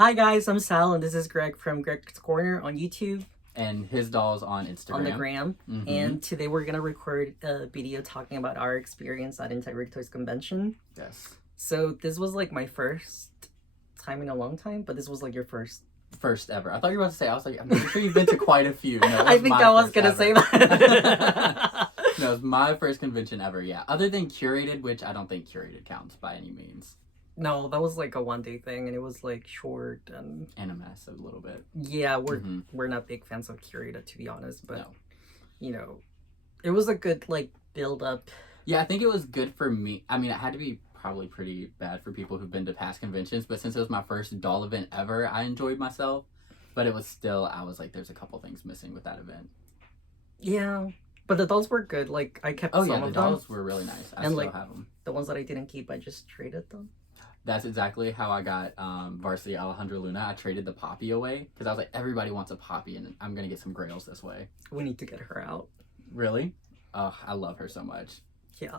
Hi guys, I'm Sal, and this is Greg from Greg's Corner on YouTube, And his dolls on Instagram. on the gram. And today we're gonna record a video talking about our experience at Integrity Toys Convention. Yes. So this was like my first time in a long time, but this was like your first. First ever. I thought you were about to say, I was like, I'm pretty sure you've been to quite a few. No, I think I was gonna say that. No, it's my first convention ever, yeah. Other than curated, which I don't think curated counts by any means. No, that was like a one-day thing, and it was like short and a mess a little bit. Yeah, we're not big fans of curated, to be honest, but No. You know, it was a good like build up. Yeah, I think it was good for me. I mean, it had to be probably pretty bad for people who've been to past conventions, but since it was my first doll event ever, I enjoyed myself. But it was still, I was like, there's a couple things missing with that event. Yeah, but the dolls were good. Like I kept some of them. The dolls were really nice. I still have them. The ones that I didn't keep, I just traded them. That's exactly how I got Varsity Alejandra Luna. I traded the Poppy away because I was like, everybody wants a Poppy, and I'm gonna get some Grails this way. We need to get her out. Really? Oh, I love her so much. Yeah.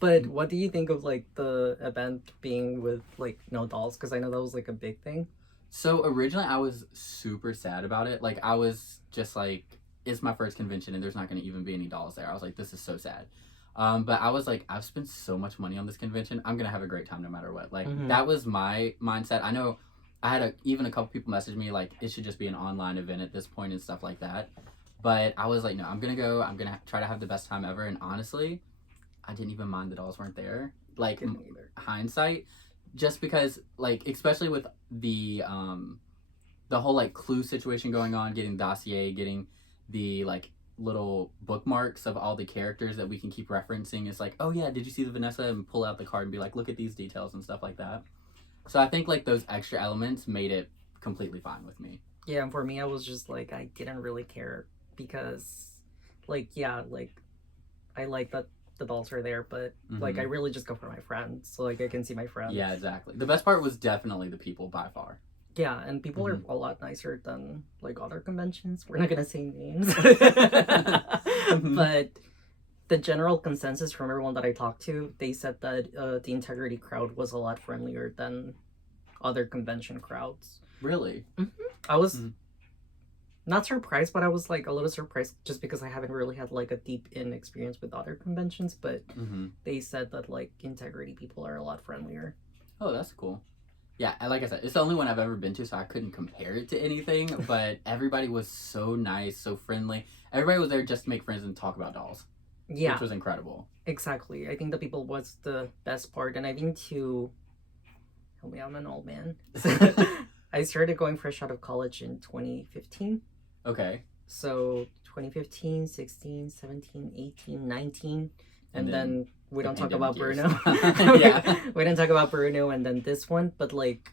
But what do you think of like the event being with like no dolls? Because I know that was like a big thing. So originally I was super sad about it. Like I was just like, it's my first convention and there's not going to even be any dolls there. I was like, this is so sad. But I was like, I've spent so much money on this convention. I'm going to have a great time no matter what. Like that was my mindset. I know I had even a couple people message me like, it should just be an online event at this point and stuff like that. But I was like, no, I'm going to go. I'm going to try to have the best time ever. And honestly, I didn't even mind the dolls weren't there. Like hindsight, just because like, especially with the whole like clue situation going on, getting dossier, getting the like little bookmarks of all the characters that we can keep referencing. It's like, oh yeah, did you see the Vanessa, and pull out the card and be like, look at these details and stuff like that. So I think like those extra elements made it completely fine with me. Yeah, and for me I was just like, I didn't really care because like yeah, like I like that the dolls are there, but like I really just go for my friends, so like I can see my friends. Yeah, exactly. The best part was definitely the people by far. Yeah, and people are a lot nicer than like other conventions. We're not gonna say names, but the general consensus from everyone that I talked to, they said that the Integrity crowd was a lot friendlier than other convention crowds. Really? I was not surprised, but I was like a little surprised just because I haven't really had like a deep in experience with other conventions. But they said that like Integrity people are a lot friendlier. Oh, that's cool. Yeah, like I said, it's the only one I've ever been to, so I couldn't compare it to anything, but everybody was so nice, so friendly. Everybody was there just to make friends and talk about dolls. Yeah. Which was incredible. Exactly. I think the people was the best part, and I think to... Help me, I'm an old man. I started going fresh out of college in 2015. Okay. So 2015, 16, 17, 18, 19, and then we don't talk about Bruno. Yeah. We didn't talk about Bruno and then this one, but like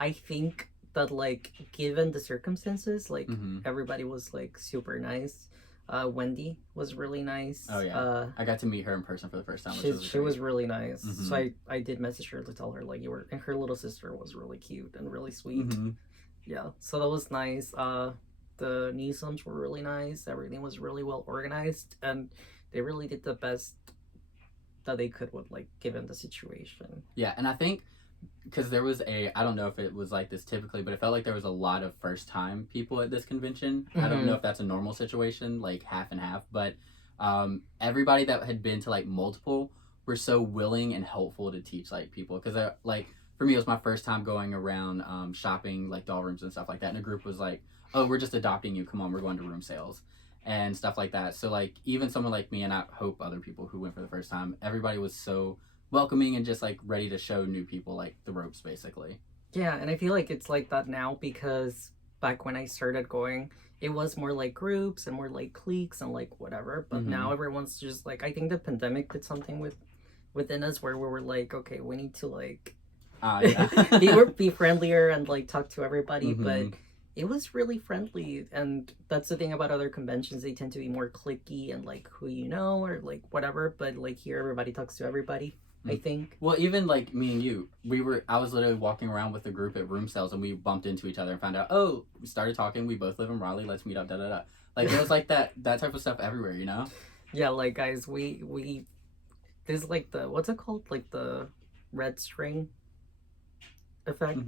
I think that like given the circumstances, like everybody was like super nice. Wendy was really nice. Oh yeah. I got to meet her in person for the first time. She was really nice. So I did message her to tell her like you were, and her little sister was really cute and really sweet. Yeah. So that was nice. The Newsoms were really nice. Everything was really well organized, and they really did the best that they could with like given the situation. Yeah, and I think because there was I don't know if it was like this typically, but it felt like there was a lot of first time people at this convention. I don't know if that's a normal situation, like half and half, but everybody that had been to like multiple were so willing and helpful to teach like people, because like for me it was my first time going around shopping like doll rooms and stuff like that, and a group was like, oh, we're just adopting you, come on, we're going to room sales and stuff like that. So like even someone like me, and I hope other people who went for the first time, everybody was so welcoming and just like ready to show new people like the ropes basically. Yeah, and I feel like it's like that now, because back when I started going, it was more like groups and more like cliques and like whatever, but now everyone's just like, I think the pandemic did something within us where we were like, okay, we need to like be friendlier and like talk to everybody. But it was really friendly, and that's the thing about other conventions. They tend to be more cliquey and like who you know or like whatever, but like here everybody talks to everybody, I think. Well, even like me and you, I was literally walking around with a group at room sales, and we bumped into each other and found out, oh, we started talking, we both live in Raleigh, let's meet up, da da da. Like it was like that type of stuff everywhere, you know? Yeah, like guys, we there's like the, what's it called? Like the red string effect.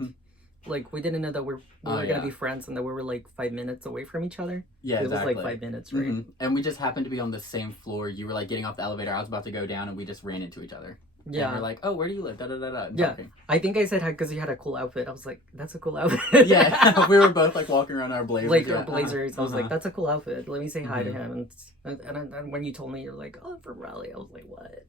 like we didn't know that we were gonna be friends and that we were like 5 minutes away from each other. Yeah, it exactly. was like 5 minutes, right? And we just happened to be on the same floor. You were like getting off the elevator. I was about to go down, and we just ran into each other. Yeah. And we're like, oh, where do you live? Da da da da. Yeah. Talking. I think I said hi because you had a cool outfit. I was like, that's a cool outfit. Yeah. We were both like walking around our blazers. Like our blazers. I was like, that's a cool outfit. Let me say hi to him. And when you told me you're like, oh, I'm from Raleigh, I was like, what?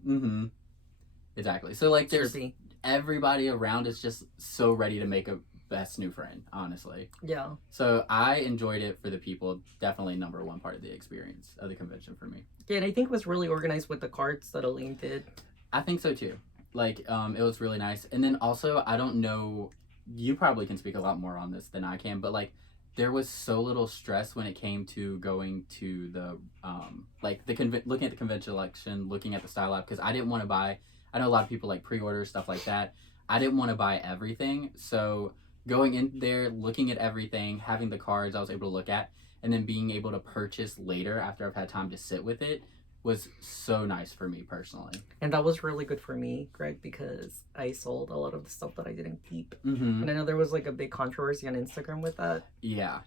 Exactly. So like, there's everybody around is just so ready to make a best new friend, honestly. Yeah. So I enjoyed it for the people. Definitely number one part of the experience of the convention for me. Yeah, and I think it was really organized with the cards that Aline did. I think so too. Like, it was really nice. And then also, I don't know, you probably can speak a lot more on this than I can, but like, there was so little stress when it came to going to the, looking at the convention election, looking at the style app, because I didn't want to buy, I know a lot of people like pre-order, stuff like that. I didn't want to buy everything. So going in there, looking at everything, having the cards I was able to look at, and then being able to purchase later after I've had time to sit with it was so nice for me personally. And that was really good for me, Greg, because I sold a lot of the stuff that I didn't keep. And I know there was like a big controversy on Instagram with that. Yeah.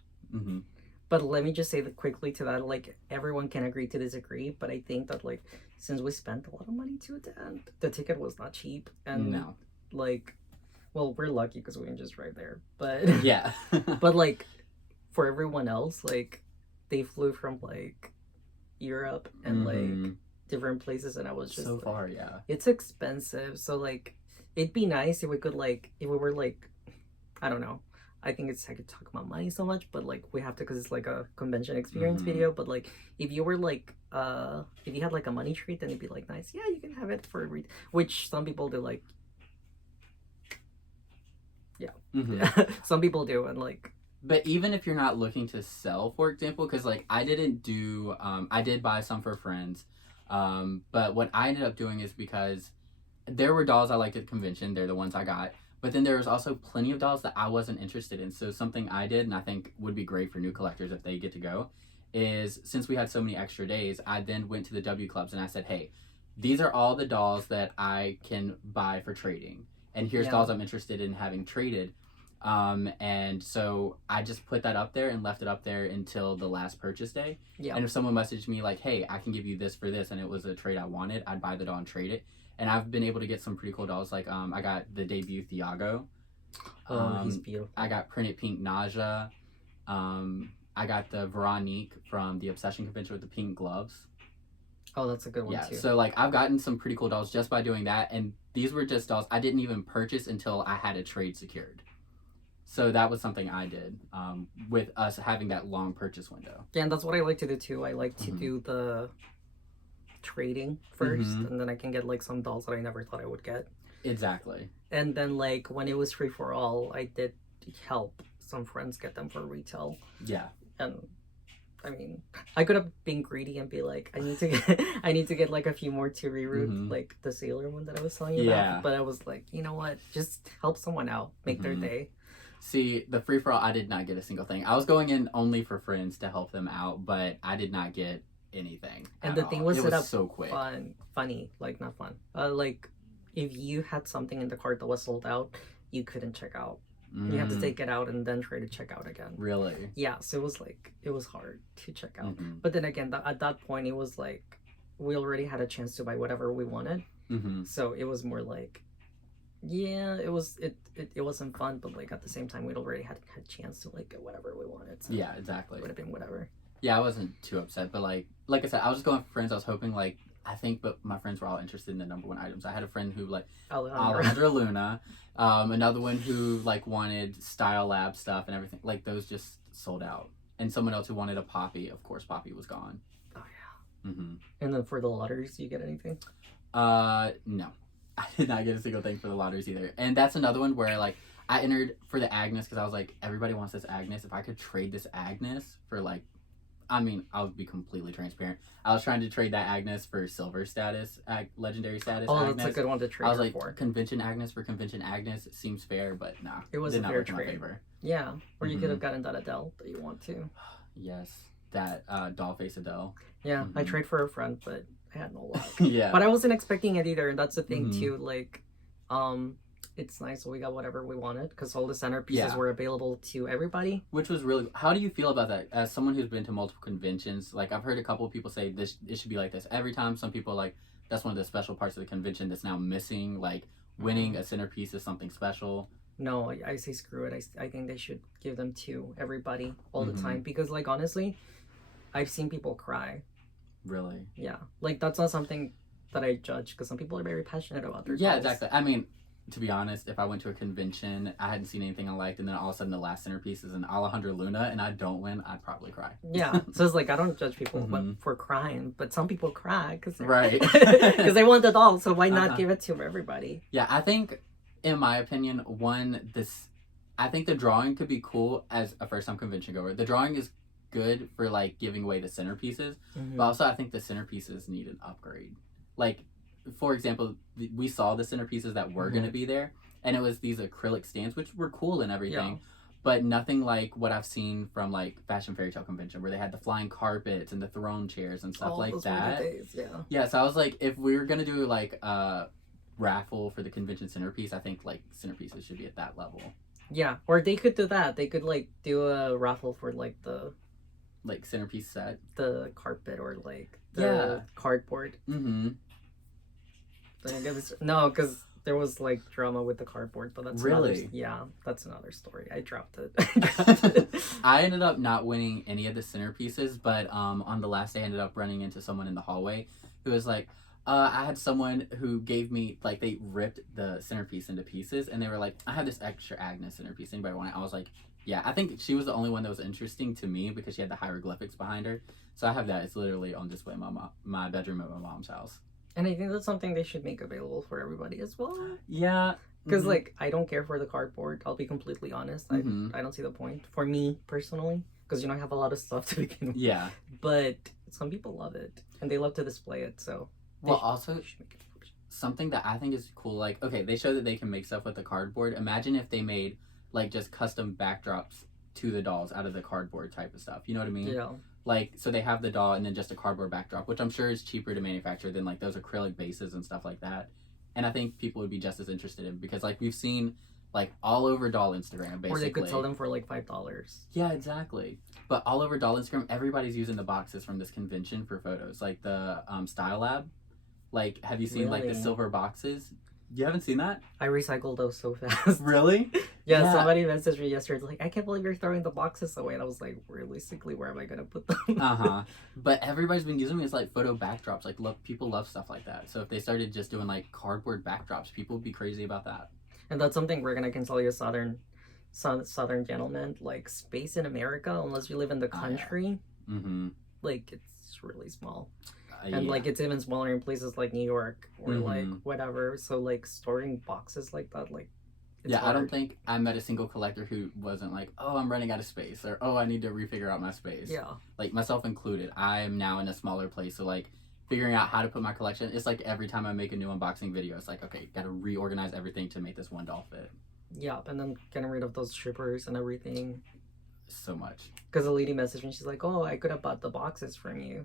But let me just say that quickly to that, like, everyone can agree to disagree, but I think that, like, since we spent a lot of money to attend, the ticket was not cheap. And, like, well, we're lucky because we can just drive there. But, yeah. But, like, for everyone else, like, they flew from, like, Europe and like different places, and I was just so like, far. Yeah, it's expensive. So like, it'd be nice if we could like, if we were like, I don't know. I think I could talk about money so much, but like we have to because it's like a convention experience video. But like, if you were like, if you had like a money treat, then it'd be like nice. Yeah, you can have it for which some people do. Like, yeah, some people do, and like. But even if you're not looking to sell, for example, because like I didn't do, I did buy some for friends, but what I ended up doing is because there were dolls I liked at the convention, they're the ones I got, but then there was also plenty of dolls that I wasn't interested in. So something I did, and I think would be great for new collectors if they get to go, is since we had so many extra days, I then went to the W clubs and I said, hey, these are all the dolls that I can buy for trading, and here's dolls I'm interested in having traded. And so I just put that up there and left it up there until the last purchase day. And if someone messaged me like, hey, I can give you this for this, and it was a trade I wanted, I'd buy the doll and trade it. And I've been able to get some pretty cool dolls. Like, I got the debut Thiago. He's beautiful. I got printed pink Naja. I got the Veronique from the Obsession convention with the pink gloves. Oh, that's a good one too. So like I've gotten some pretty cool dolls just by doing that. And these were just dolls I didn't even purchase until I had a trade secured. So that was something I did with us having that long purchase window. Yeah, and that's what I like to do too. I like to do the trading first, and then I can get like some dolls that I never thought I would get. Exactly. And then like when it was free for all, I did help some friends get them for retail. Yeah. And I mean, I could have been greedy and be like, I need to get like a few more to reroute, like the sailor one that I was telling you about. But I was like, you know what? Just help someone out, make their day. See, the free-for-all, I did not get a single thing. I was going in only for friends to help them out, but I did not get anything. And the thing was set up so quick. Funny, like not fun. Like if you had something in the cart that was sold out, you couldn't check out. You had to take it out and then try to check out again. Really? Yeah, so it was hard to check out. But then again, at that point, it was like we already had a chance to buy whatever we wanted. So it was more like, yeah, it wasn't fun, but like at the same time we'd already had a chance to like get whatever we wanted. So yeah, exactly. It would have been whatever. Yeah, I wasn't too upset, but like I said, I was just going for friends. I was hoping but my friends were all interested in the number one items. I had a friend who like Alejandra Luna, another one who like wanted Style Lab stuff and everything. Like those just sold out, and someone else who wanted a Poppy. Of course, Poppy was gone. Oh yeah. And then for the lotteries, do you get anything? No. I did not get a single thing for the lotteries either. And that's another one where, like, I entered for the Agnes because I was like, everybody wants this Agnes. If I could trade this Agnes for, like, I mean, I'll be completely transparent. I was trying to trade that Agnes for silver status, legendary status. Oh, Agnes. that's a good one to trade. I was like, for. Convention Agnes for convention Agnes seems fair, but nah. It was did a not fair work in my trade. favor. Yeah, or you could have gotten that Adele that you want to. Yes, that doll face Adele. Yeah, I trade for a friend, but I had no luck. Yeah. But I wasn't expecting it either, and that's the thing too. Like, it's nice. So we got whatever we wanted because all the centerpieces Yeah. were available to everybody. Which was really. How do you feel about that? As someone who's been to multiple conventions, like I've heard a couple of people say this, it should be like this every time. Some people are like, that's one of the special parts of the convention that's now missing. Like winning a centerpiece is something special. No, I say screw it. I think they should give them to everybody all the Mhm. time because, like, honestly, I've seen people cry. Really? Yeah, like that's not something that I judge because some people are very passionate about their Yeah, dolls. exactly. I mean, to be honest, if I went to a convention, I hadn't seen anything I liked, and then all of a sudden the last centerpiece is an Alejandro Luna, and I don't win, I'd probably cry. Yeah, so it's like I don't judge people Mhm. for crying, but some people cry because Right. because they want the doll. So why not Uh-huh. give it to everybody? Yeah, I think, in my opinion, I think the drawing could be cool as a first time convention goer. The drawing is good for like giving away the centerpieces, but also I think the centerpieces need an upgrade. Like, for example, we saw the centerpieces that were going to be there, and it was these acrylic stands, which were cool and everything, but nothing like what I've seen from like Fashion Fairy Tale Convention, where they had the flying carpets and the throne chairs and stuff like those that. were the days, yeah. Yeah, so I was like, if we were going to do like a raffle for the convention centerpiece, I think like centerpieces should be at that level. Yeah, or they could do that. They could like do a raffle for like the centerpiece set, the carpet or like the Yeah. cardboard. Mm-hmm. No, because there was like drama with the cardboard, but that's Really? that's another story. I dropped it. I ended up not winning any of the centerpieces, but on the last day I ended up running into someone in the hallway who was like, I had someone who gave me, like, they ripped the centerpiece into pieces, and they were like, I have this extra Agnes centerpiece, anybody want it? I was like, yeah. I think she was the only one that was interesting to me because she had the hieroglyphics behind her. So I have that. It's literally on display in my bedroom at my mom's house. And I think that's something they should make available for everybody as well. Yeah. Because like I don't care for the cardboard. I'll be completely honest. I don't see the point for me personally. Because I have a lot of stuff to begin with. Yeah. But some people love it and they love to display it. So well, also something that I think is cool. Like, okay, they show that they can make stuff with the cardboard. Imagine if they made like just custom backdrops to the dolls out of the cardboard type of stuff. You know what I mean? Yeah. Like, so they have the doll and then just a cardboard backdrop, which I'm sure is cheaper to manufacture than like those acrylic bases and stuff like that. And I think people would be just as interested in, because like we've seen like all over doll Instagram basically. Or they could sell them for like $5. Yeah, exactly. But all over doll Instagram, everybody's using the boxes from this convention for photos. Like the Style Lab. Like, have you seen like the silver boxes? You haven't seen that? I recycled those so fast. Really? Yeah, somebody messaged me yesterday. Like, I can't believe you're throwing the boxes away. And I was like, realistically, where am I going to put them? But everybody's been using them as like photo backdrops. Like, people love stuff like that. So if they started just doing like cardboard backdrops, people would be crazy about that. And that's something we're going to tell you, Southern gentlemen. Like, space in America, unless you live in the country, like, it's really small. And like it's even smaller in places like New York or like whatever. So like storing boxes like that, like it's hard. I don't think I met a single collector who wasn't like, oh, I'm running out of space, or oh, I need to refigure out my space. Yeah. Like myself included, I am now in a smaller place, so like figuring out how to put my collection, it's like every time I make a new unboxing video, it's like, okay, gotta reorganize everything to make this one doll fit. Yeah, and then getting rid of those strippers and everything. So much. Because the lady messaged me, she's like, oh, I could have bought the boxes from you.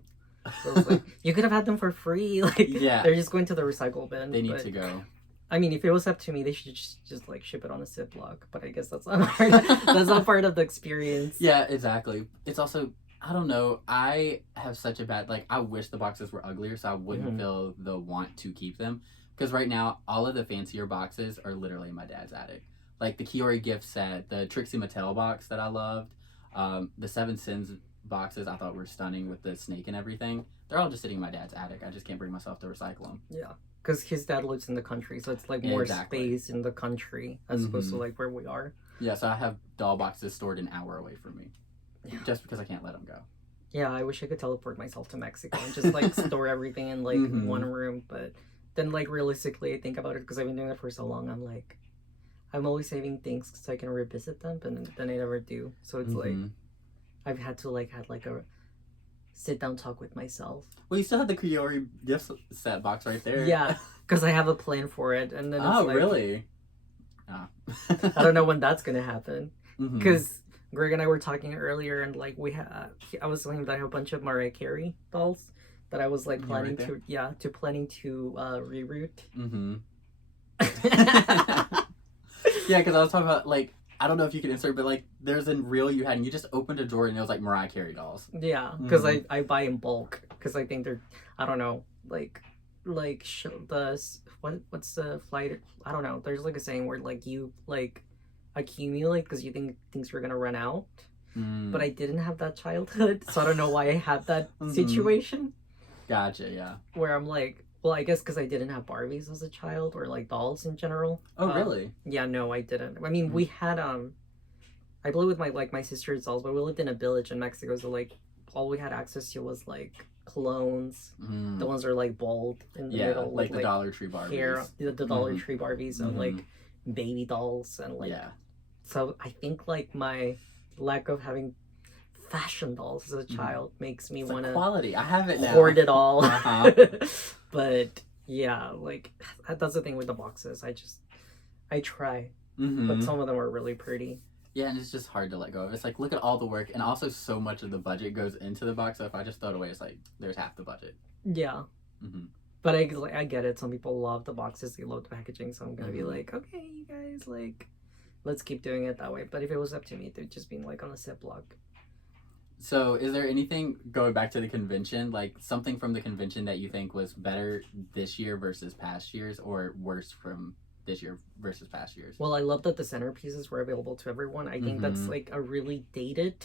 So I was like, you could have had them for free. Like, yeah, they're just going to the recycle bin. They need to go. I mean, if it was up to me, they should just like ship it on a Ziploc. But I guess that's not that's not part of the experience. Yeah, exactly. It's also, I don't know. I have such a bad, like, I wish the boxes were uglier so I wouldn't feel the want to keep them. Because right now, all of the fancier boxes are literally in my dad's attic. Like the Kiori gift set, the Trixie Mattel box that I loved, the Seven Sins boxes I thought were stunning with the snake and everything. They're all just sitting in my dad's attic. I just can't bring myself to recycle them. Yeah, because his dad lives in the country, so it's like more space in the country as opposed to like where we are. Yeah, so I have doll boxes stored an hour away from me, just because I can't let them go. Yeah, I wish I could teleport myself to Mexico and just like store everything in like one room. But then like realistically, I think about it because I've been doing it for so long. I'm like, I'm always saving things so I can revisit them, but then I never do. So it's like I've had to like have like a sit down talk with myself. Well, you still have the Kiori gift set box right there. Yeah, because I have a plan for it, and then it's like, really? I don't know when that's gonna happen. Because Greg and I were talking earlier, and like I was telling him that I have a bunch of Mariah Carey dolls that I was like planning to reroute. Yeah, because I was talking about, like, I don't know if you can insert, but, like, there's a reel you had, and you just opened a drawer, and it was, like, Mariah Carey dolls. Yeah, because I buy in bulk, because I think they're, I don't know, what's the flight, I don't know, there's like a saying where like you like accumulate because you think things were gonna run out, but I didn't have that childhood, so I don't know why I had that situation. Gotcha, yeah. Where I'm like, well, I guess because I didn't have Barbies as a child or like dolls in general. Oh, really? Yeah, no, I didn't. I mean, we had I played with my sister's dolls, but we lived in a village in Mexico, so like all we had access to was like clones. The ones that are like bald in the middle, like with, the Dollar Tree Barbies. Hair, the Dollar Tree Barbies, and like baby dolls, and like. Yeah. So I think like my lack of having fashion dolls as a child makes me want to quality. I have it now. Hoard it all. But yeah, like that's the thing with the boxes. I try, but some of them are really pretty. Yeah, and it's just hard to let go of. It's like, look at all the work, and also so much of the budget goes into the box, so if I just throw it away, it's like, there's half the budget. Yeah. But I get it. Some people love the boxes, they love the packaging, so I'm gonna be like, okay, you guys, like, let's keep doing it that way. But if it was up to me, they'd just be like on a Ziploc. So, is there anything, going back to the convention, like something from the convention that you think was better this year versus past years, or worse from this year versus past years? Well, I love that the centerpieces were available to everyone. I think that's like a really dated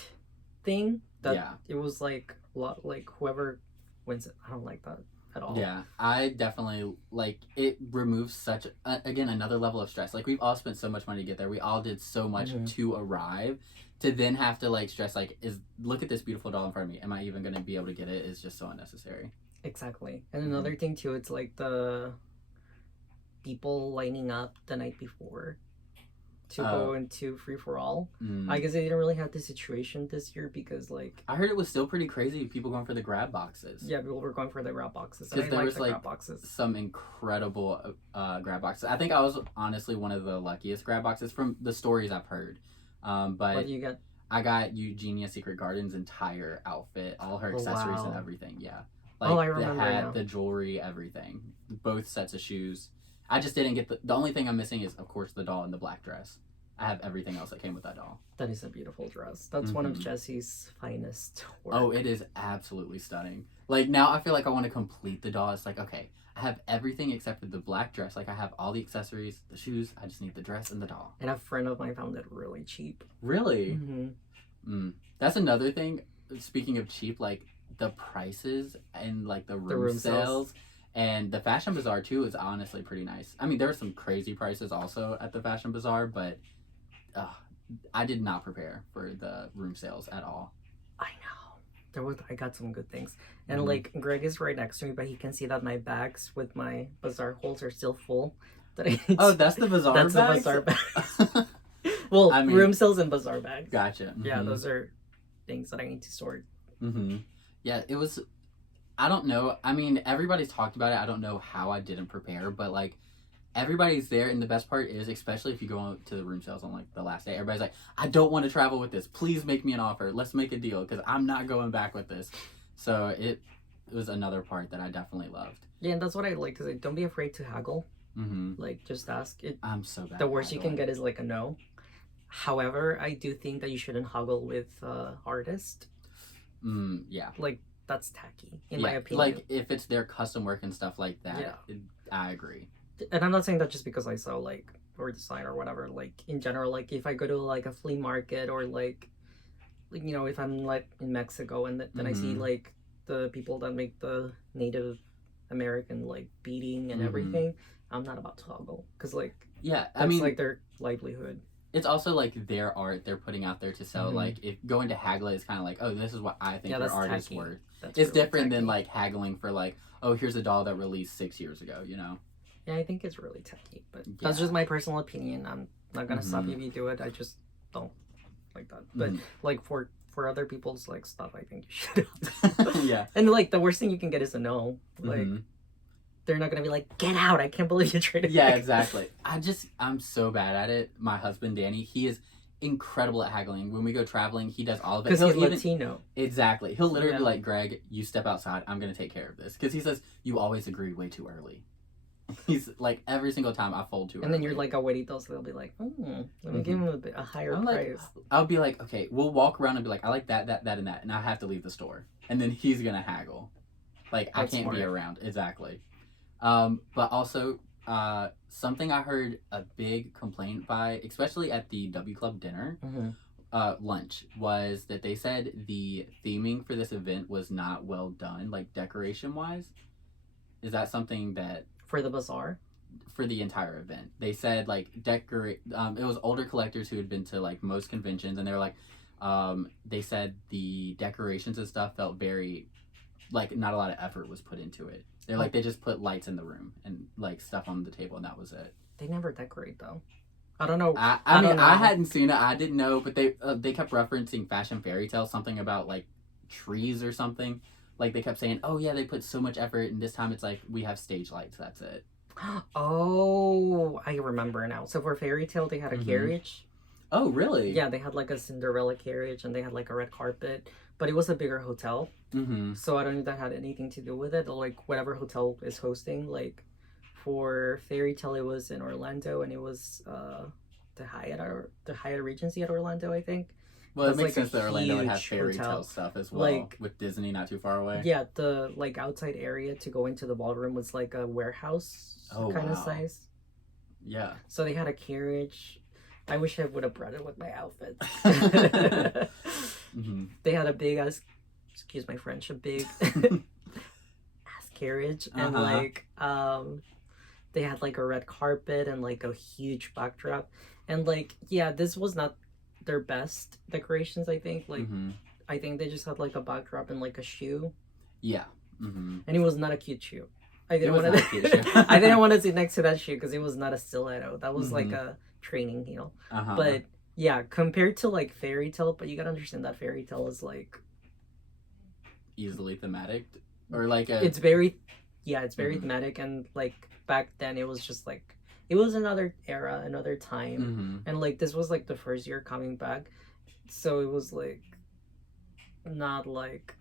thing. That it was like whoever wins it. I don't like that at all. Yeah, I definitely like it. Removes such again another level of stress. Like we've all spent so much money to get there. We all did so much to arrive. To then have to like stress like look at this beautiful doll in front of me. Am I even going to be able to get it? Is just so unnecessary. Exactly. And another thing too, it's like the people lining up the night before to go into free for all. I guess they didn't really have this situation this year because like I heard it was still pretty crazy. People going for the grab boxes. Yeah, people were going for the grab boxes. Because there was the like grab boxes. Some incredible grab boxes. I think I was honestly one of the luckiest grab boxes from the stories I've heard. But what do you get? I got Eugenia Secret Garden's entire outfit, all her accessories and everything. Yeah, like I remember the hat, now. the jewelry, everything. Both sets of shoes. I just didn't get the only thing I'm missing is, of course, the doll and the black dress. I have everything else that came with that doll. That is a beautiful dress. That's one of Jessie's finest work. Oh, it is absolutely stunning. Like, now I feel like I want to complete the doll. It's like, okay, I have everything except for the black dress. Like, I have all the accessories, the shoes. I just need the dress and the doll. And a friend of mine found it really cheap. Really? That's another thing. Speaking of cheap, like, the prices and, like, the room sales. And the Fashion Bazaar, too, is honestly pretty nice. I mean, there are some crazy prices also at the Fashion Bazaar, but I did not prepare for the room sales at all. I know. I got some good things. And, like, Greg is right next to me, but he can see that my bags with my Bazaar holes are still full. That's the Bazaar bags? That's the Bazaar bag. Well, I mean, room sales and Bazaar bags. Gotcha. Yeah, those are things that I need to sort. Yeah, it was... I don't know. I mean, everybody's talked about it. I don't know how I didn't prepare, but like everybody's there. And the best part is, especially if you go to the room sales on like the last day, everybody's like, I don't want to travel with this. Please make me an offer. Let's make a deal because I'm not going back with this. So it was another part that I definitely loved. Yeah, and that's what I like because don't be afraid to haggle. Like just ask it. I'm so bad. The worst you can get is like a no. However, I do think that you shouldn't haggle with artist. Yeah. Like, that's tacky, in my opinion. Like, if it's their custom work and stuff like that, I agree. And I'm not saying that just because I saw, like, or design or whatever. Like, in general, like, if I go to, like, a flea market or, like you know, if I'm, like, in Mexico and then I see, like, the people that make the Native American, like, beading and everything, I'm not about to haggle. Because, like, I mean, like, their livelihood. It's also like their art they're putting out there to sell. Like if going to haggle is kind of like, oh, this is what I think your art is worth. It's really different than like haggling for like, oh, here's a doll that released 6 years ago, you know? Yeah, I think it's really tacky, but that's just my personal opinion. I'm not gonna stop if you do it. I just don't like that. But like for other people's like stuff, I think you should. Yeah. And like the worst thing you can get is a no. Like they're not gonna be like, get out, I can't believe you traded Yeah, back. exactly. I'm so bad at it. My husband Danny, he is incredible at haggling. When we go traveling, he does all of it. Because he's Latino. Exactly. He'll literally be like, Greg, you step outside, I'm gonna take care of this. Because he says, you always agree way too early. He's like, every single time I fold too And early. then you're like, abuelitos, they'll be like, let me give him a higher price. I'll be like, okay, we'll walk around and be like, I like that, and that, and I have to leave the store. And then he's gonna haggle. Like, That's I can't be smart. around. Exactly. But also, something I heard a big complaint by, especially at the W Club dinner, lunch, was that they said the theming for this event was not well done, like decoration wise. Is that something that For the bazaar? For the entire event, they said like decorate. It was older collectors who had been to like most conventions, and they were like, they said the decorations and stuff felt very, like, not a lot of effort was put into it. They're like, they just put lights in the room and like stuff on the table, and that was it. They never decorate though. I don't know. I mean, I hadn't seen it. I didn't know, but they kept referencing Fashion Fairy Tale, something about like trees or something. Like they kept saying, "Oh yeah, they put so much effort, and this time it's like we have stage lights. That's it." Oh, I remember now. So for Fairy Tale, they had a carriage. Oh, really? Yeah, they had like a Cinderella carriage, and they had like a red carpet, but it was a bigger hotel. So I don't know if that had anything to do with it. Like whatever hotel is hosting. Like for Fairy Tale, it was in Orlando, and it was the Hyatt Regency at Orlando, I think. Well, it makes sense that Orlando would have Fairy Tale stuff as well, like, with Disney not too far away. Yeah, the like outside area to go into the ballroom was like a warehouse kind of size. Yeah. So they had a carriage. I wish I would have brought it with my outfits. They had a big ass, excuse my French, a big ass carriage, and like they had like a red carpet and like a huge backdrop, and like this was not their best decorations. I think I think they just had like a backdrop and like a shoe. Yeah. And it was not a cute shoe. I didn't want to. I didn't want to sit next to that shoe because it was not a stiletto. That was like a training heel. But yeah, compared to like Fairy Tale, but you gotta understand that Fairy Tale is like easily thematic, or like it's very thematic, and like back then it was just like it was another era, another time, and like this was like the first year coming back, so it was like not like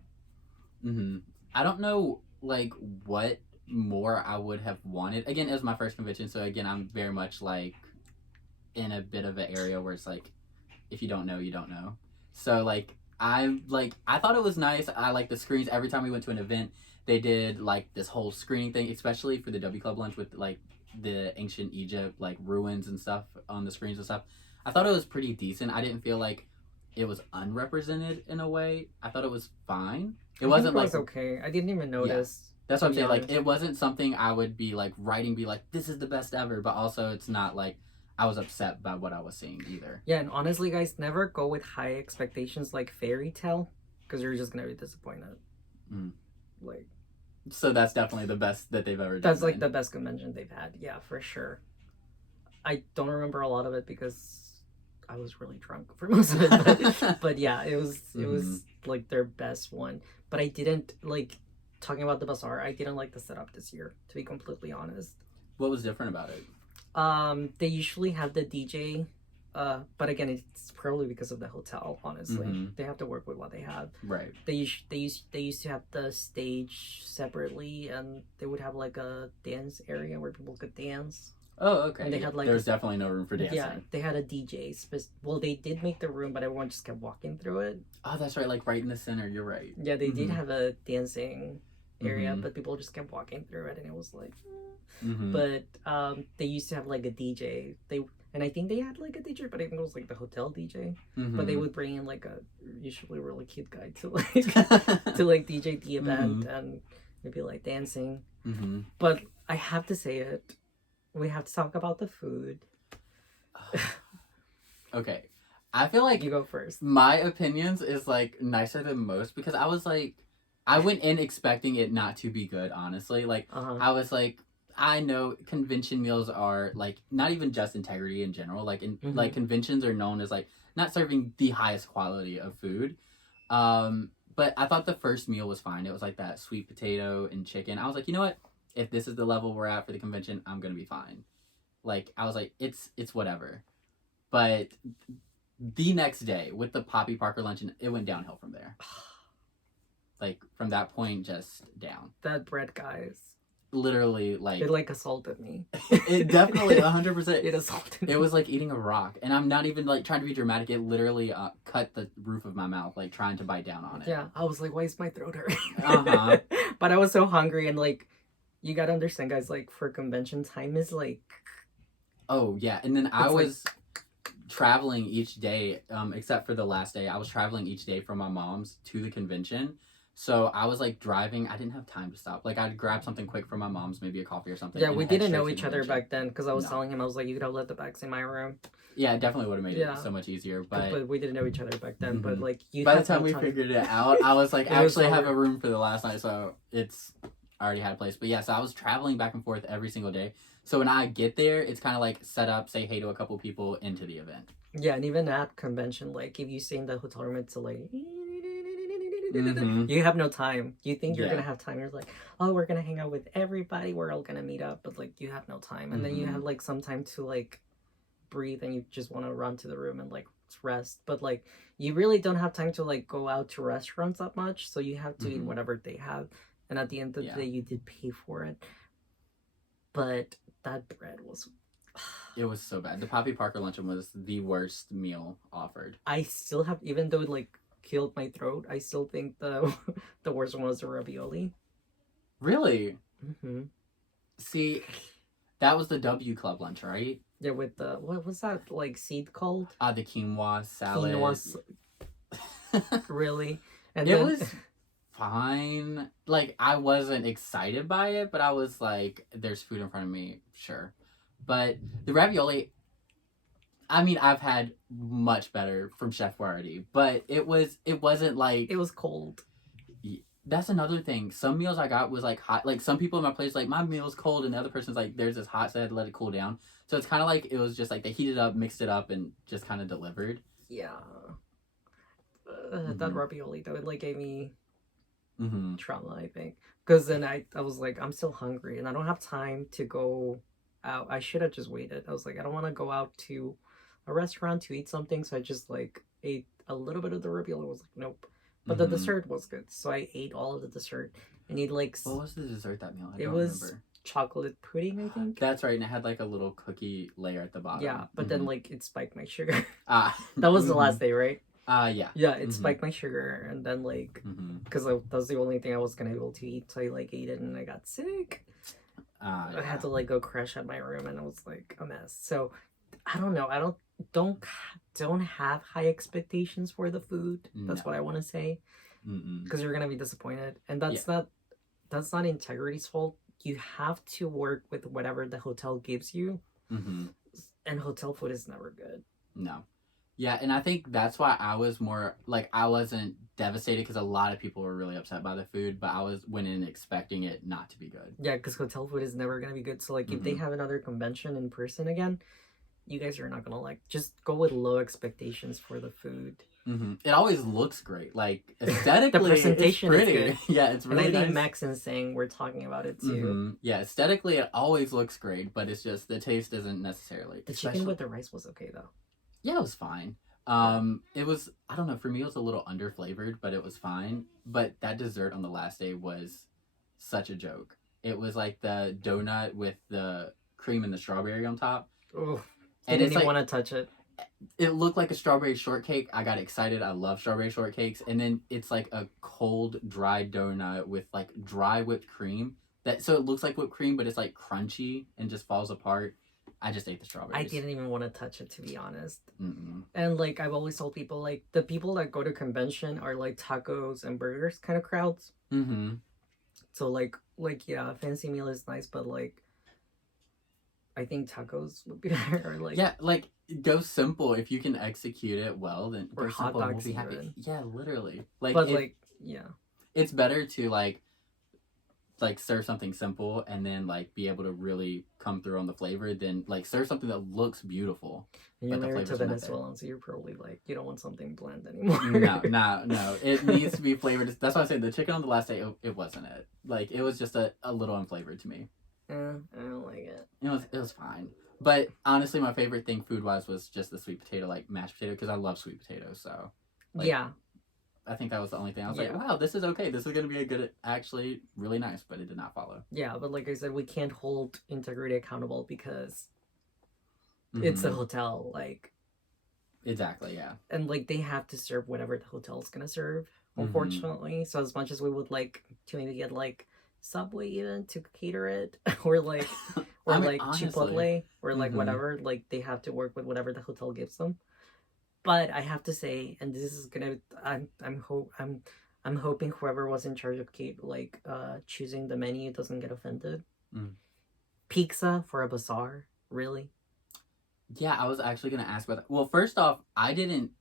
I don't know like what more I would have wanted. Again, it was my first convention, so again I'm very much like in a bit of an area where it's like if you don't know, you don't know. So like I thought it was nice. I like the screens. Every time we went to an event, they did like this whole screening thing, especially for the W Club lunch with like the ancient Egypt like ruins and stuff on the screens and stuff. I thought it was pretty decent. I didn't feel like it was unrepresented in a way. I thought it was fine. It wasn't like okay. I didn't even notice. Yeah. That's what I'm saying. Like it wasn't something I would be like writing, be like, this is the best ever. But also, it's not like I was upset by what I was seeing either. Yeah, and honestly, guys, never go with high expectations like Fairy Tale, because you're just gonna be disappointed. Like. So that's definitely the best that they've ever done. That's like the best convention they've had. Yeah, for sure. I don't remember a lot of it because I was really drunk for most of it. But yeah, it was like their best one. But I didn't like talking about the bazaar. I didn't like the setup this year, to be completely honest. What was different about it? They usually have the DJ. But again, it's probably because of the hotel. Honestly, they have to work with what they have. Right. They used to have the stage separately, and they would have like a dance area where people could dance. Oh, okay. And they had like there's definitely no room for dancing. Yeah, they had a DJ. Well, they did make the room, but everyone just kept walking through it. Oh, that's right. Like right in the center. You're right. Yeah, they did have a dancing area, but people just kept walking through it, and it was like. But they used to have like a DJ. And I think they had like a DJ, but I think it was like the hotel DJ. But they would bring in like a usually really cute guy to like to like DJ the event and maybe like dancing. But I have to say it. We have to talk about the food. Okay. I feel like you go first. My opinions is like nicer than most because I was like I went in expecting it not to be good, honestly. Like I was like I know convention meals are like not even just integrity in general. Like like conventions are known as like not serving the highest quality of food. But I thought the first meal was fine. It was like that sweet potato and chicken. I was like, you know what? If this is the level we're at for the convention, I'm gonna be fine. Like I was like, it's whatever. But the next day with the Poppy Parker luncheon, it went downhill from there. Like from that point, just down. That bread, guys. literally like It like assaulted me. it definitely 100%. It assaulted me. It was like eating a rock, and I'm not even like trying to be dramatic. It literally cut the roof of my mouth, like trying to bite down on it. Yeah, I was like, why is my throat hurting? Uh-huh. But I was so hungry, and like, you gotta understand, guys. Like for convention time is like. Oh yeah, and then I It's was traveling each day, except for the last day. I was traveling each day from my mom's to the convention. So I was like driving. I didn't have time to stop. Like I'd grab something quick from my mom's, maybe a coffee or something. Yeah, and we head didn't straight know to the each other convention. back then because I was No. telling him I was like, you could have left the bags in my room. Yeah, it definitely would have made Yeah. it so much easier. But we didn't know each other back then. But Mhm. like you. by the had time no we time. figured it out, I was like, It I was actually have over. a room for the last night, so it's I already had a place. But yeah, so I was traveling back and forth every single day. So when I get there, it's kind of like set up, say hey to a couple people into the event. Yeah, and even at convention, like if you stay in the hotel room, it's like. Mhm. You have no time. You think you're Yeah. gonna have time. You're like, oh, we're gonna hang out with everybody. We're all gonna meet up, but like you have no time. And then you Mhm. have like some time to like breathe, and you just want to run to the room and like rest. But like you really don't have time to like go out to restaurants that much. So you have to eat Mhm. whatever they have. And at the end of Yeah. the day, you did pay for it. But that bread was. It was so bad. The Poppy Parker luncheon was the worst meal offered. I still have, even though it like killed my throat, I still think the the worst one was the ravioli. Really? Mm-hmm. See, that was the W Club lunch, right? Yeah, with the what was that like seed called? The quinoa salad. Quinoa, really? And It then was fine. Like I wasn't excited by it, but I was like, "There's food in front of me, sure." But the ravioli, I mean, I've had much better from Chef Boyardee, but it wasn't like it was cold. That's another thing. Some meals I got was like hot. Like some people in my place like my meal's cold, and the other person's like theirs is hot, so I had to let it cool down. So it's kind of like it was just like they heated up, mixed it up, and just kind of delivered. Yeah. That ravioli though, it like gave me trauma, I think, because then I was like, I'm still hungry and I don't have time to go out. I should have just waited. I was like, I don't want to go out to a restaurant to eat something, so I just like ate a little bit of the ravioli. I was like, nope. But the dessert was good, so I ate all of the dessert and eat like. What was the dessert that meal? I it don't was remember. Chocolate pudding, I think. That's right, and it had like a little cookie layer at the bottom. Yeah, but then like it spiked my sugar. Ah, that was the last day, right? Yeah. Yeah, it spiked my sugar, and then like because that was the only thing I was gonna be able to eat, so I like ate it, and I got sick. I had to like go crash at my room, and it was like a mess. So I don't know. I don't have high expectations for the food. That's what I want to say, because you're gonna be disappointed, and that's not Integrity's fault. You have to work with whatever the hotel gives you, and hotel food is never good. No. Yeah, and I think that's why I was more like I wasn't devastated because a lot of people were really upset by the food, but I went in expecting it not to be good. Yeah, because hotel food is never gonna be good. So like if they have another convention in person again, you guys are not gonna like. Just go with low expectations for the food. It always looks great, like aesthetically. The presentation it's pretty. is good. Yeah, it's really and I think nice. Max and Sang were talking about it too. Yeah, aesthetically it always looks great, but it's just the taste isn't necessarily. The chicken with the rice was okay though. Yeah, it was fine. It was, I don't know, for me it was a little under flavored, but it was fine. But that dessert on the last day was such a joke. It was like the donut with the cream and the strawberry on top. Oh, I didn't even want to touch it. It looked like a strawberry shortcake. I got excited. I love strawberry shortcakes. And then it's like a cold, dry donut with like dry whipped cream. So it looks like whipped cream, but it's like crunchy and just falls apart. I just ate the strawberries. I didn't even want to touch it, to be honest. And like I've always told people, like the people that go to convention are like tacos and burgers kind of crowds. So like yeah, a fancy meal is nice, but like I think tacos would be better. Or, like yeah, like go simple. If you can execute it well, then or go hot simple. dogs We'll be happy. even. Yeah, literally. Like, but like yeah, it's better to like serve something simple and then like be able to really come through on the flavor than like serve something that looks beautiful. And you're married to Venezuelan, so you're probably like you don't want something bland anymore. No. It needs to be flavored. That's why I say the chicken on the last day. It wasn't it. Like it was just a little unflavored to me. I don't like it. It was fine. But honestly, my favorite thing food wise was just the sweet potato, like mashed potato, because I love sweet potatoes. So like, yeah. I think that was the only thing. I was Yeah. like, wow, this is okay. This is going to be a good, actually really nice, but it did not follow. Yeah, but like I said, we can't hold integrity accountable because it's a hotel, like. Exactly, yeah. And like they have to serve whatever the hotel's gonna serve, unfortunately. So as much as we would like to maybe get like Subway even to cater it, or like I mean, like honestly, Chipotle or like whatever, like they have to work with whatever the hotel gives them. But I have to say, and this is gonna, I'm hoping whoever was in charge of Kate like choosing the menu doesn't get offended. Pizza for a bazaar, really? Yeah, I was actually going to ask about that. Well, first off, I didn't.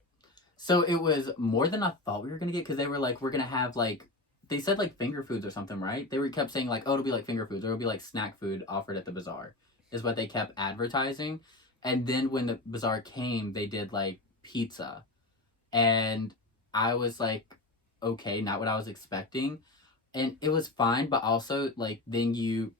So it was more than I thought we were going to get because they were like, we're going to have like, they said like finger foods or something, right? They were kept saying like, oh, it'll be like finger foods or it'll be like snack food offered at the bazaar, is what they kept advertising. And then when the bazaar came, they did like pizza. And I was like, okay, not what I was expecting. And it was fine, but also like then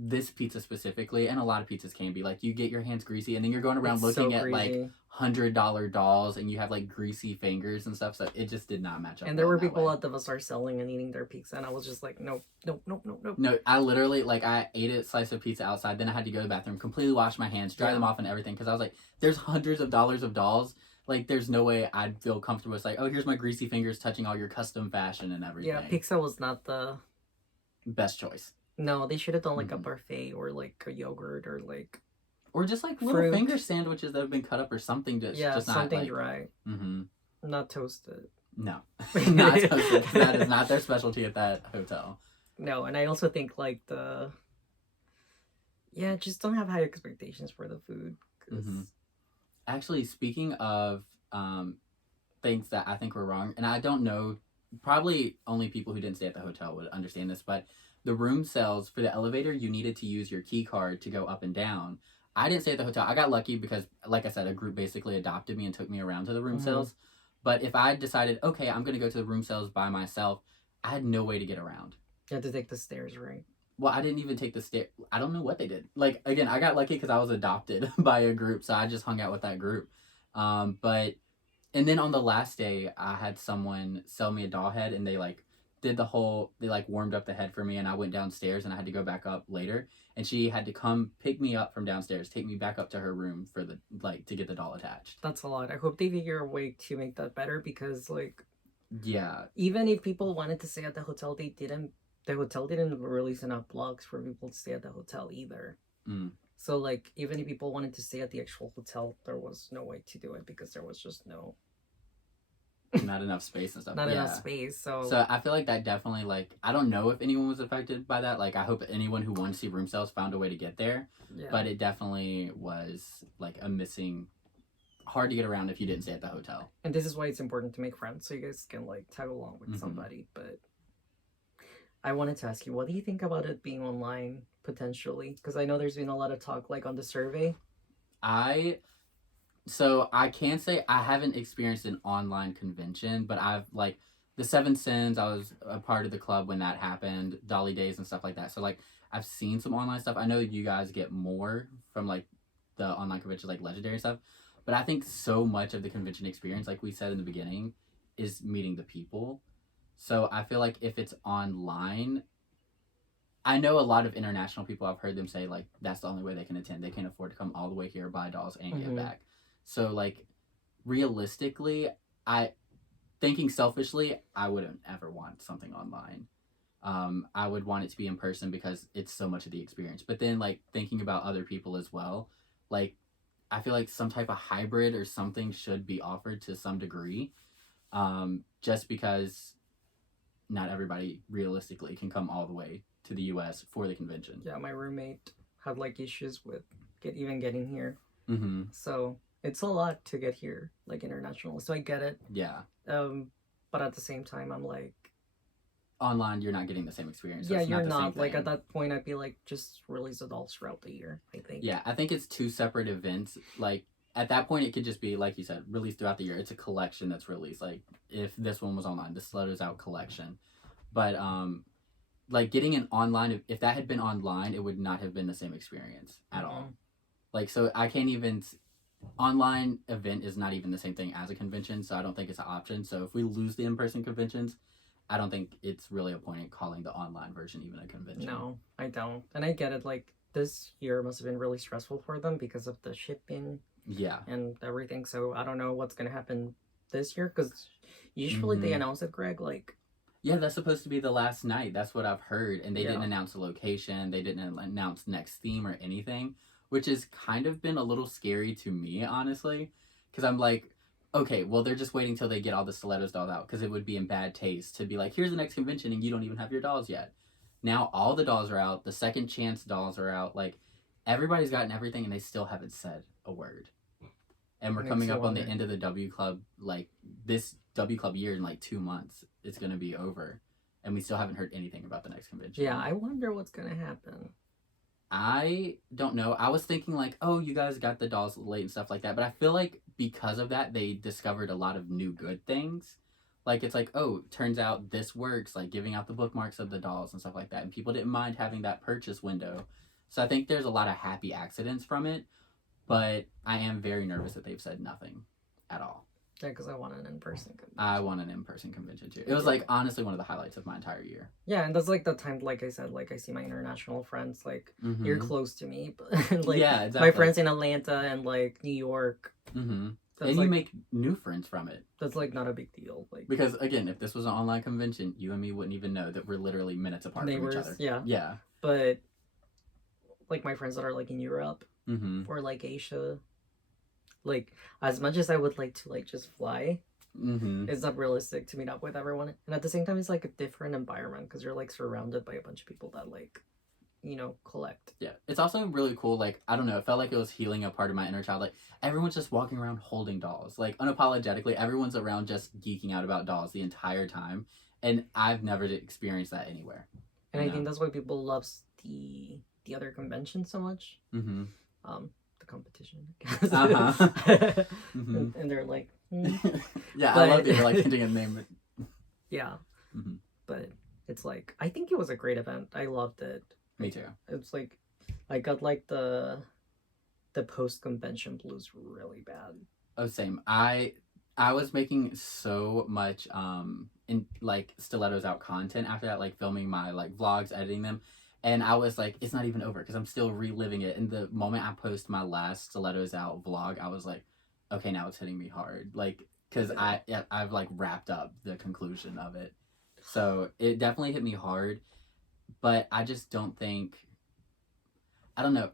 this pizza specifically, and a lot of pizzas can be like you get your hands greasy, and then you're going around It's looking so at like greasy. $100 dolls, and you have like greasy fingers and stuff. So it just did not match up. And there well were in that people way. at the bazaar selling and eating their pizza, and I was just like, nope, nope, nope, nope, nope. No, I literally like I ate a slice of pizza outside. Then I had to go to the bathroom, completely wash my hands, dry them off, and everything because I was like, there's hundreds of dollars of dolls. Like, there's no way I'd feel comfortable. It's like, oh, here's my greasy fingers touching all your custom fashion and everything. Yeah, pizza was not the best choice. No, they should have done like a parfait or like a yogurt or like. Or just like little fruit. finger sandwiches that have been cut up or something. Just something not like, dry. Not toasted. No, not toasted. That is not their specialty at that hotel. No, and I also think like just don't have high expectations for the food. Actually, speaking of things that I think were wrong, and I don't know, probably only people who didn't stay at the hotel would understand this, but the room cells for the elevator, you needed to use your key card to go up and down. I didn't stay at the hotel. I got lucky because, like I said, a group basically adopted me and took me around to the room cells. But if I decided, okay, I'm going to go to the room cells by myself, I had no way to get around. You had to take the stairs, right? Well, I didn't even take the stairs. I don't know what they did. Like, again, I got lucky because I was adopted by a group, so I just hung out with that group. And then on the last day, I had someone sell me a doll head, and they, like, they warmed up the head for me, and I went downstairs, and I had to go back up later. And she had to come pick me up from downstairs, take me back up to her room for to get the doll attached. That's a lot. I hope they figure a way to make that better because, like... Yeah. Even if people wanted to stay at the hotel, the hotel didn't release enough blogs for people to stay at the hotel either. So, like, even if people wanted to stay at the actual hotel, there was no way to do it because there was just not enough space and stuff. Not enough space, So I feel like that definitely, like, I don't know if anyone was affected by that. Like, I hope anyone who wanted to see room sales found a way to get there. Yeah. But it definitely was, like, hard to get around if you didn't stay at the hotel. And this is why it's important to make friends so you guys can, like, tag along with somebody. But I wanted to ask you, what do you think about it being online, potentially? Because I know there's been a lot of talk, like, on the survey. So I can say I haven't experienced an online convention, but I've, like, the Seven Sins, I was a part of the club when that happened, Dolly Days and stuff like that. So, like, I've seen some online stuff. I know you guys get more from, like, the online convention, like, Legendary stuff. But I think so much of the convention experience, like we said in the beginning, is meeting the people. So I feel like if it's online, I know a lot of international people, I've heard them say, like, that's the only way they can attend. They can't afford to come all the way here, buy dolls, and get back. So, like, realistically, thinking selfishly, I wouldn't ever want something online. I would want it to be in person because it's so much of the experience. But then, like, thinking about other people as well, like, I feel like some type of hybrid or something should be offered to some degree, just because not everybody realistically can come all the way to the U.S. for the convention. Yeah, my roommate had, like, issues with getting here. So it's a lot to get here, like, international. So I get it. Yeah. But at the same time, I'm like... Online, you're not getting the same experience. Yeah, you're not. Like, at that point, I'd be like, just release adults throughout the year, I think. Yeah, I think it's two separate events. Like, at that point, it could just be, like you said, released throughout the year. It's a collection that's released. Like, if this one was online, the Slutters Out collection. But, like, getting an online, if that had been online, it would not have been the same experience at all. Like, so I can't even... online event is not even the same thing as a convention, so I don't think it's an option. So if we lose the in-person conventions, I don't think it's really a point in calling the online version even a convention. No, I don't. And I get it. Like, this year must have been really stressful for them because of the shipping. Yeah. And everything. So I don't know what's going to happen this year because usually they announce it, Greg. Like, yeah, that's supposed to be the last night. That's what I've heard. And they didn't announce the location. They didn't announce next theme or anything, which has kind of been a little scary to me, honestly. Because I'm like, okay, well, they're just waiting till they get all the Stilettos dolls out because it would be in bad taste to be like, here's the next convention and you don't even have your dolls yet. Now all the dolls are out. The second chance dolls are out. Like, everybody's gotten everything and they still haven't said a word. And we're coming up on the end of the W Club, like, this W Club year in, like, 2 months. It's going to be over. And we still haven't heard anything about the next convention. Yeah, I wonder what's going to happen. I don't know. I was thinking, like, oh, you guys got the dolls late and stuff like that. But I feel like because of that, they discovered a lot of new good things. Like, it's like, oh, turns out this works, like, giving out the bookmarks of the dolls and stuff like that. And people didn't mind having that purchase window. So I think there's a lot of happy accidents from it. But I am very nervous that they've said nothing at all. Yeah, because I want an in-person convention. I want an in-person convention too. It was like honestly one of the highlights of my entire year. Yeah, and that's like the time, like I said, like I see my international friends, like you're close to me, but like yeah, exactly. My friends in Atlanta and like New York. And like, you make new friends from it. That's like not a big deal. Like, because again, if this was an online convention, you and me wouldn't even know that we're literally minutes apart from each other. Yeah. Yeah. But like my friends that are like in Europe or like Asia. Like, as much as I would like to, like, just fly, it's not realistic to meet up with everyone. And at the same time, it's, like, a different environment because you're, like, surrounded by a bunch of people that, like, you know, collect. Yeah. It's also really cool. Like, I don't know, it felt like it was healing a part of my inner child. Like, everyone's just walking around holding dolls. Like, unapologetically, everyone's around just geeking out about dolls the entire time. And I've never experienced that anywhere. And I think that's why people love the other conventions so much. Competition, and they're like, yeah, but, I love that you're like hinting a name. Yeah, but it's like I think it was a great event. I loved it. Me too. It's like I got like the post convention blues really bad. Oh, same. I was making so much in like Stilettos out content after that, like filming my like vlogs, editing them. And I was like, it's not even over because I'm still reliving it. And the moment I post my last Stilettos Out vlog, I was like, okay, now it's hitting me hard. Like, because I've like wrapped up the conclusion of it. So it definitely hit me hard. But I just don't think, I don't know.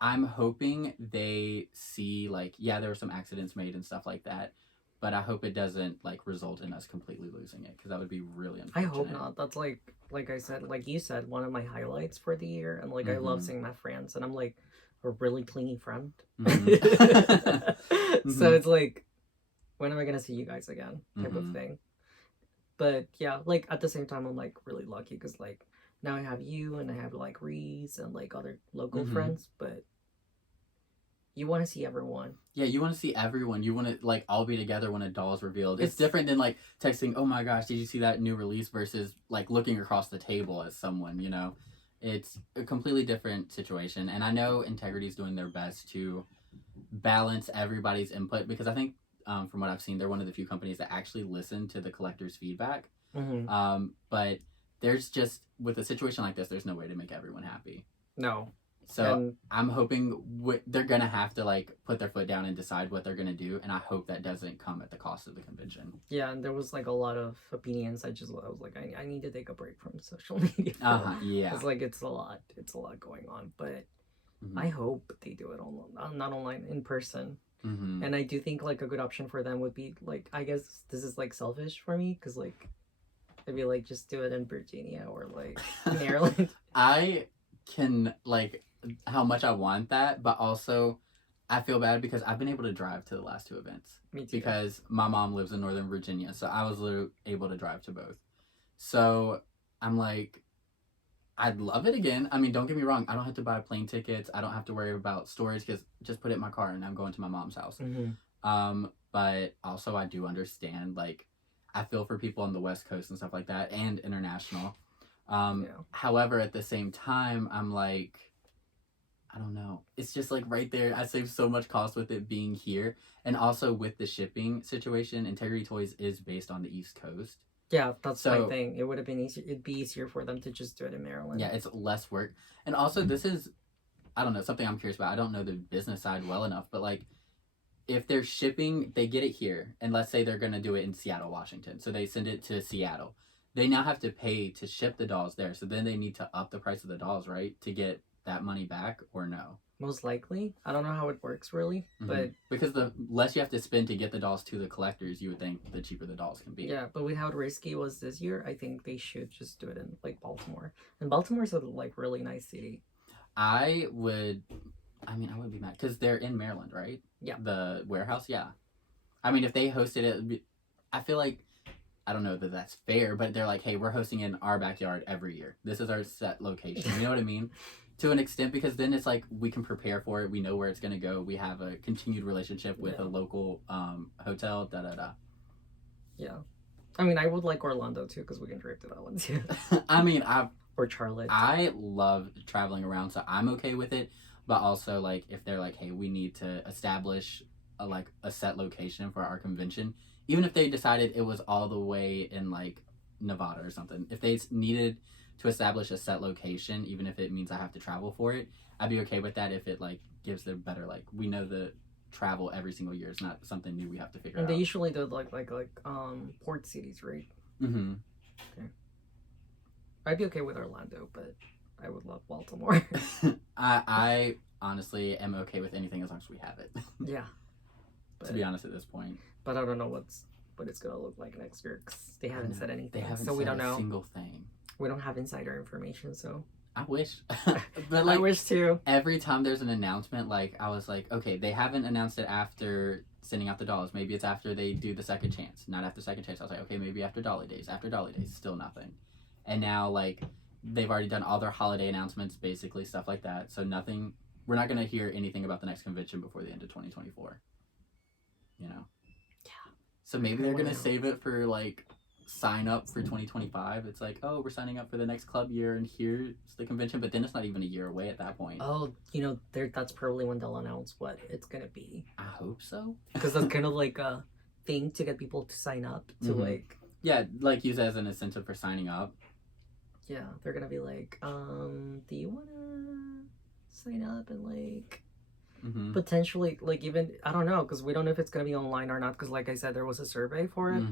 I'm hoping they see like, yeah, there were some accidents made and stuff like that. But I hope it doesn't like result in us completely losing it because that would be really unfortunate. I hope not. That's like I said, like you said, one of my highlights for the year, and like I love seeing my friends, and I'm like a really clingy friend. So it's like, when am I gonna see you guys again? Type of thing. But yeah, like at the same time, I'm like really lucky because like now I have you and I have like Reese and like other local friends, but. You want to see everyone. Yeah, you want to see everyone. You want to, like, all be together when a doll's revealed. It's different than, like, texting, oh my gosh, did you see that new release versus, like, looking across the table at someone, you know? It's a completely different situation. And I know Integrity's doing their best to balance everybody's input because I think, from what I've seen, they're one of the few companies that actually listen to the collector's feedback. But there's just, with a situation like this, there's no way to make everyone happy. No. So I'm hoping they're going to have to like put their foot down and decide what they're going to do. And I hope that doesn't come at the cost of the convention. Yeah. And there was like a lot of opinions. I was like, I need to take a break from social media. Yeah. It's like, it's a lot going on, but I hope they do it not online, in person. And I do think like a good option for them would be like, I guess this is like selfish for me. Cause like, I'd be like, just do it in Virginia or like Maryland. I can like, how much I want that, but also I feel bad because I've been able to drive to the last two events. Me too. Because my mom lives in Northern Virginia, so I was literally able to drive to both. So I'm like, I'd love it again. I mean, don't get me wrong. I don't have to buy plane tickets. I don't have to worry about storage because just put it in my car and I'm going to my mom's house. But also I do understand, like, I feel for people on the West Coast and stuff like that and international. However, at the same time, I'm like, I don't know. It's just like right there. I saved so much cost with it being here, and also with the shipping situation. Integrity Toys is based on the East Coast, Yeah, that's my so thing. It would have been easier. It'd be easier for them to just do it in Maryland. yeah, it's less work. And also, this is, I don't know, something I'm curious about. I don't know the business side well enough, but like if they're shipping, they get it here, and let's say they're gonna do it in Seattle, Washington, so they send it to Seattle. They now have to pay to ship the dolls there, so then they need to up the price of the dolls, right, to get that money back, or no? Most likely. I don't know how it works really, but because the less you have to spend to get the dolls to the collectors, you would think the cheaper the dolls can be. yeah, but with how risky it was this year, I think they should just do it in like Baltimore. And Baltimore's a like really nice city. I would be mad because they're in Maryland, right? Yeah. The warehouse, yeah. I mean, if they hosted it, I feel like, I don't know that that's fair, but they're like, hey, we're hosting in our backyard every year. This is our set location. You know what I mean? To an extent, because then it's like we can prepare for it. We know where it's going to go. We have a continued relationship with a local hotel, Yeah. I mean, I would like Orlando too because we can drive to that one too. I mean, or Charlotte. I love traveling around, so I'm okay with it. But also, like, if they're like, hey, we need to establish a set location for our convention, even if they decided it was all the way in like Nevada or something, if they needed to establish a set location, even if it means I have to travel for it, I'd be okay with that if it like gives them better, like, we know the travel every single year is not something new we have to figure and out. they usually do like port cities, right? Mm-hmm. Okay. I'd be okay with Orlando, but I would love Baltimore. I honestly am okay with anything as long as we have it. Yeah. To be honest at this point. But I don't know what it's gonna look like next year because they haven't said anything. They haven't so said we don't know a single thing. We don't have insider information, so I wish. But like, I wish too. Every time there's an announcement, like, I was like, okay, they haven't announced it after sending out the dolls. Maybe it's after they do the second chance. Not after second chance. I was like, okay, maybe after Dolly Days. After Dolly Days, still nothing. And now, like, they've already done all their holiday announcements, basically, stuff like that. So nothing, we're not going to hear anything about the next convention before the end of 2024. You know? Yeah. So maybe they're going to save it for, like, sign up for 2025. It's like, oh, we're signing up for the next club year, and here's the convention. But then it's not even a year away at that point. Oh, that's probably when they'll announce what it's going to be. I hope so. Because that's kind of like a thing to get people to sign up to, like... Yeah, like, use it as an incentive for signing up. Yeah, they're gonna be like, do you wanna sign up and like potentially like even I don't know because we don't know if it's gonna be online or not because like I said there was a survey for it,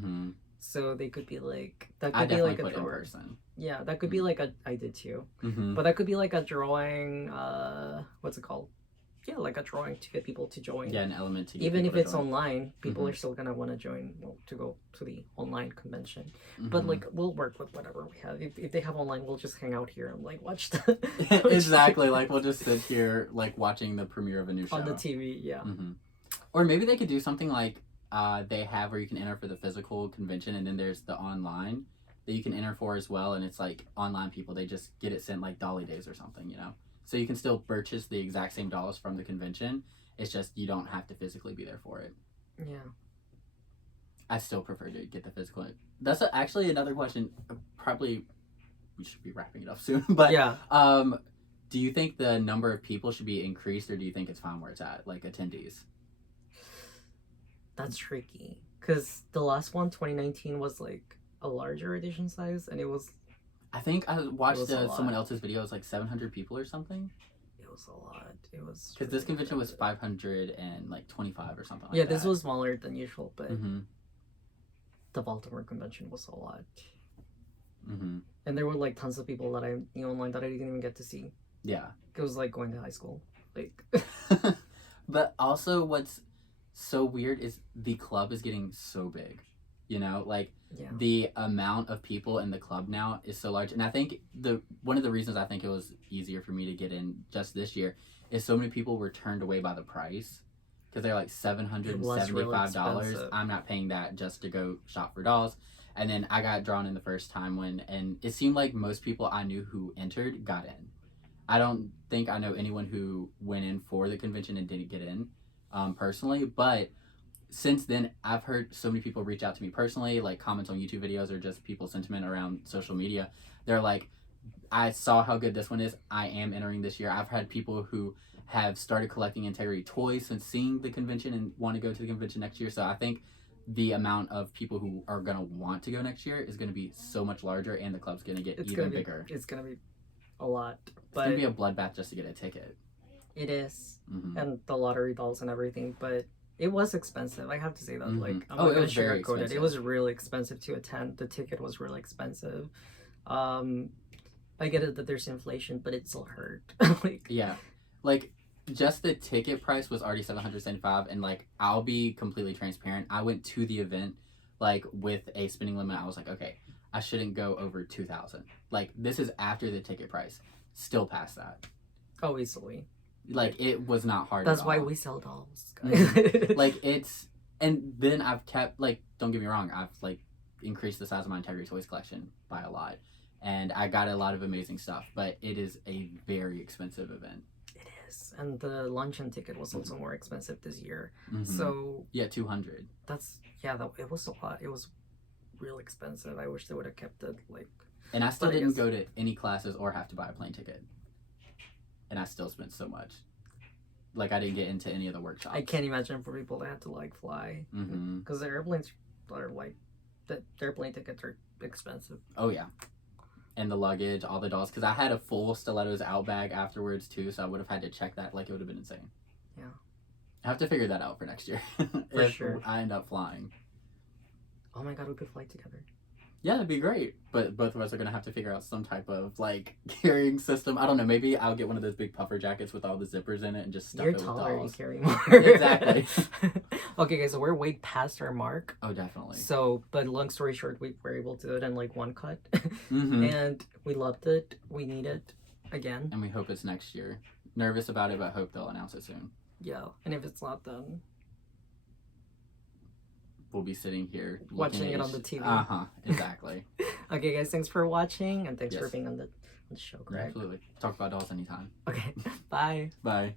so they could be like that could be like a drawer. In person. Yeah, that could be like I did too, but that could be like a drawing. What's it called? Yeah, like a drawing to get people to join. Yeah, an element to get even people if it's join. Online, people are still gonna want to join. Well, to go to the online convention, but like we'll work with whatever we have. If they have online, we'll just hang out here and like watch the. Exactly, like we'll just sit here like watching the premiere of a new show on the TV. Yeah. Or maybe they could do something like they have where you can enter for the physical convention, and then there's the online that you can enter for as well, and it's like online people. They just get it sent like Dolly Days or something, you know. So you can still purchase the exact same dolls from the convention. It's just you don't have to physically be there for it. Yeah. I still prefer to get the physical. That's actually another question. Probably we should be wrapping it up soon. But yeah. Do you think the number of people should be increased, or do you think it's fine where it's at, like attendees? That's tricky. Because the last one, 2019, was like a larger edition size, and it was... I think I watched someone else's video. It was like 700 people or something. It was a lot. It was because this convention was 525 or something. Like that. This was smaller than usual, but the Baltimore convention was a lot. And there were like tons of people that I knew online that I didn't even get to see. Yeah, it was like going to high school, like. But also, what's so weird is the club is getting so big. You know, like the amount of people in the club now is so large. And I think one of the reasons I think it was easier for me to get in just this year is so many people were turned away by the price because they're like $775. Really, I'm not paying that just to go shop for dolls. And then I got drawn in the first time and it seemed like most people I knew who entered got in. I don't think I know anyone who went in for the convention and didn't get in personally, but since then, I've heard so many people reach out to me personally, like comments on YouTube videos or just people's sentiment around social media. They're like, I saw how good this one is. I am entering this year. I've had people who have started collecting Integrity toys since seeing the convention and want to go to the convention next year. So I think the amount of people who are going to want to go next year is going to be so much larger, and the club's going to get even bigger. It's going to be a lot. It's going to be a bloodbath just to get a ticket. It is. And the lottery dolls and everything, but it was expensive. I have to say that. Like, I'm not going to sugarcoat it. It was really expensive to attend. The ticket was really expensive. I get it that there's inflation, but it still hurt. Like, yeah. Like, just the ticket price was already $775, and like, I'll be completely transparent. I went to the event like with a spending limit. I was like, okay, I shouldn't go over $2,000. Like, this is after the ticket price. Still past that. Oh, easily. Like, it was not hard. That's why we sell dolls. Like, it's, and then I've kept, like, don't get me wrong, I've like increased the size of my Integrity Toys collection by a lot, and I got a lot of amazing stuff. But it is a very expensive event. And the luncheon ticket was also more expensive this year. So yeah, $200. That's it was a lot. It was real expensive. I wish they would have kept it like. And I still didn't go to any classes or have to buy a plane ticket. And I still spent so much. Like, I didn't get into any of the workshops. I can't imagine for people that had to like fly because the airplanes are like their plane tickets are expensive. Oh yeah. And the luggage, all the dolls. Because I had a full Stilettos out bag afterwards, too. So I would have had to check that. Like, it would have been insane. Yeah. I have to figure that out for next year. For sure. I end up flying. Oh my god, we could fly together. Yeah, that'd be great. But both of us are going to have to figure out some type of, like, carrying system. I don't know. Maybe I'll get one of those big puffer jackets with all the zippers in it and just stuff it with dolls. You're taller, you carry more. Exactly. Okay, guys, so we're way past our mark. Oh, definitely. So, but long story short, we were able to do it in, like, one cut. And we loved it. We need it again. And we hope it's next year. Nervous about it, but hope they'll announce it soon. Yeah, and if it's not, then we'll be sitting here watching it on the TV. Exactly. Okay, guys, thanks for watching, and thanks for being on the show, Greg. Absolutely. Talk about dolls anytime. Okay, bye. Bye.